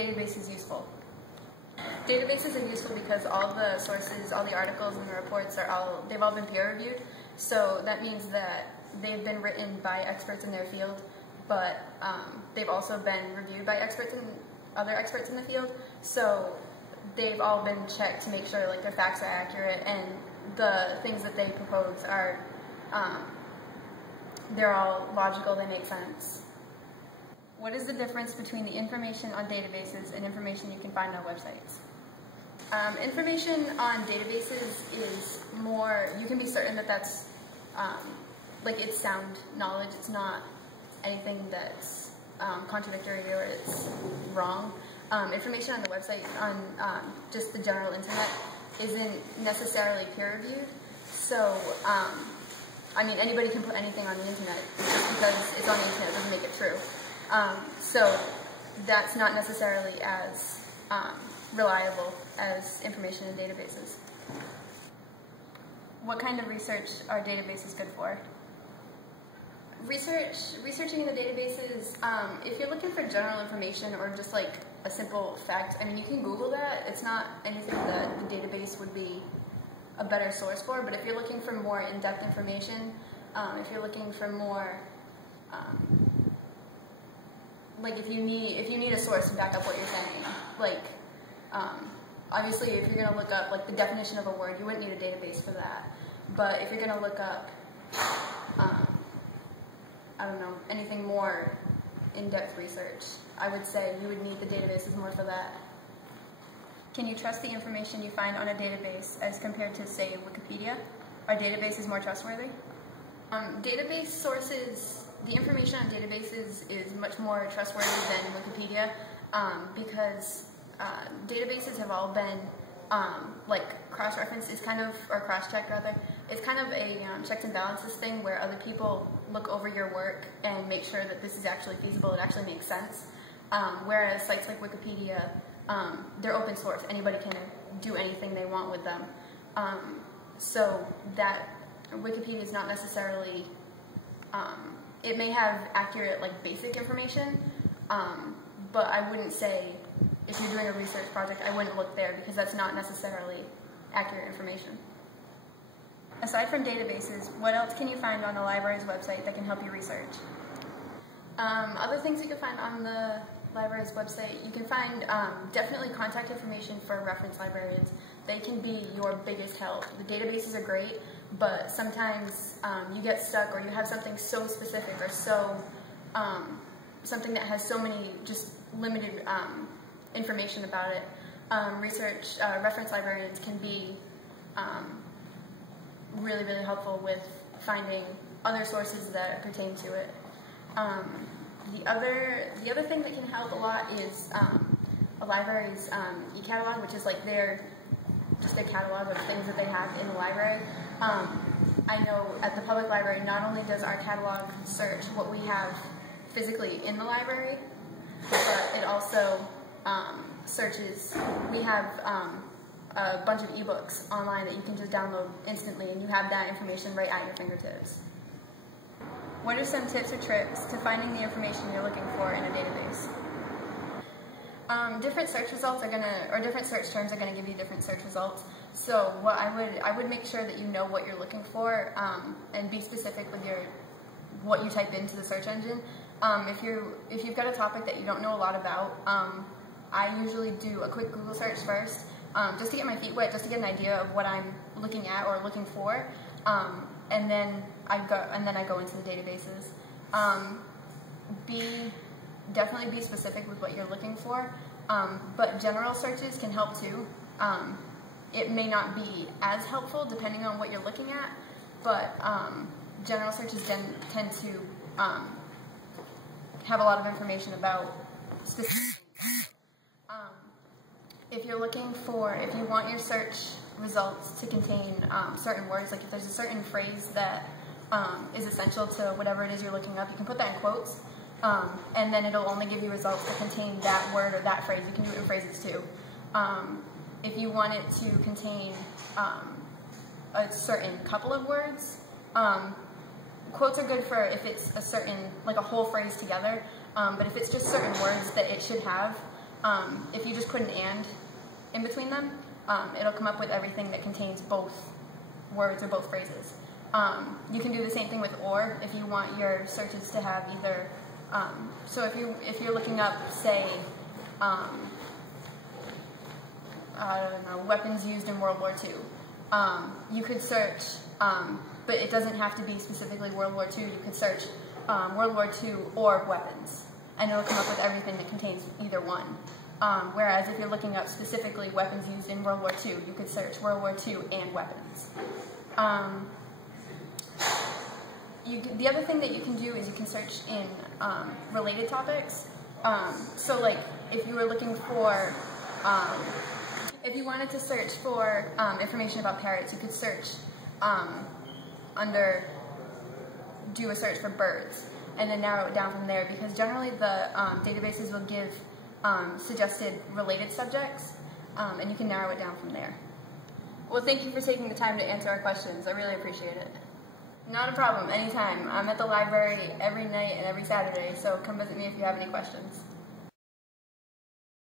databases useful? Databases are useful because all the sources, all the articles and the reports they've all been peer reviewed. So that means that they've been written by experts in their field, but they've also been reviewed by other experts in the field. So they've all been checked to make sure like their facts are accurate and the things that they propose are they're all logical, they make sense. What is the difference between the information on databases and information you can find on websites? Information on databases is more, you can be certain that that's, like it's sound knowledge, it's not anything that's contradictory or it's wrong. Information on the website, on just the general internet, isn't necessarily peer-reviewed, so I mean anybody can put anything on the internet just because it's on the internet doesn't make it true. So that's not necessarily as reliable as information in databases. What kind of research are databases good for? Researching in the databases, if you're looking for general information or just like a simple fact, I mean you can Google that. It's not anything that the database would be a better source for, but if you're looking for more in-depth information, if you're looking for more like if you need a source to back up what you're saying, like obviously if you're going to look up like the definition of a word, you wouldn't need a database for that. But if you're going to look up I don't know, anything more in-depth research, I would say you would need the databases more for that. Can you trust the information you find on a database as compared to, say, Wikipedia? Are databases more trustworthy? Database sources, the information on databases is much more trustworthy than Wikipedia because databases have all been, like cross-reference is kind of, or cross-check rather, it's kind of a checks and balances thing where other people look over your work and make sure that this is actually feasible, it actually makes sense. Whereas sites like Wikipedia, they're open source, anybody can do anything they want with them. So that Wikipedia is not necessarily, it may have accurate like basic information, but I wouldn't say, if you're doing a research project, I wouldn't look there because that's not necessarily accurate information. Aside from databases, what else can you find on a library's website that can help you research? Other things you can find on the library's website, you can find definitely contact information for reference librarians. They can be your biggest help. The databases are great, but sometimes you get stuck or you have something so specific or so, something that has so many just limited information about it. Reference librarians can be really, really helpful with finding other sources that pertain to it. The other thing that can help a lot is a library's e-catalog, which is like just their catalog of things that they have in the library. I know at the public library, not only does our catalog search what we have physically in the library, but it also searches, we have a bunch of ebooks online that you can just download instantly, and you have that information right at your fingertips. What are some tips or tricks to finding the information you're looking for in a database? Different search results are different search terms are gonna give you different search results. So what I would make sure that you know what you're looking for and be specific with what you type into the search engine. If you've got a topic that you don't know a lot about, I usually do a quick Google search first, just to get my feet wet, just to get an idea of what I'm looking at or looking for, and then I go into the databases. Definitely be specific with what you're looking for, but general searches can help too. It may not be as helpful depending on what you're looking at, but general searches tend to have a lot of information about specific things. If you want your search results to contain certain words, like if there's a certain phrase that is essential to whatever it is you're looking up, you can put that in quotes, and then it'll only give you results that contain that word or that phrase. You can do it in phrases too. If you want it to contain a certain couple of words, quotes are good for if it's a certain, like a whole phrase together, but if it's just certain words that it should have, If you just put an and in between them, it'll come up with everything that contains both words or both phrases. You can do the same thing with or if you want your searches to have either. So if you're looking up, say, I don't know, weapons used in World War II, you could search, but it doesn't have to be specifically World War II. You could search World War II or weapons, and it'll come up with everything that contains either one. Whereas if you're looking up specifically weapons used in World War II, you could search World War II and weapons. The other thing that you can do is you can search in related topics. So like if you were looking for, if you wanted to search for information about parrots, you could search do a search for birds, and then narrow it down from there, because generally the databases will give suggested related subjects, and you can narrow it down from there. Well, thank you for taking the time to answer our questions. I really appreciate it. Not a problem, anytime. I'm at the library every night and every Saturday, so come visit me if you have any questions.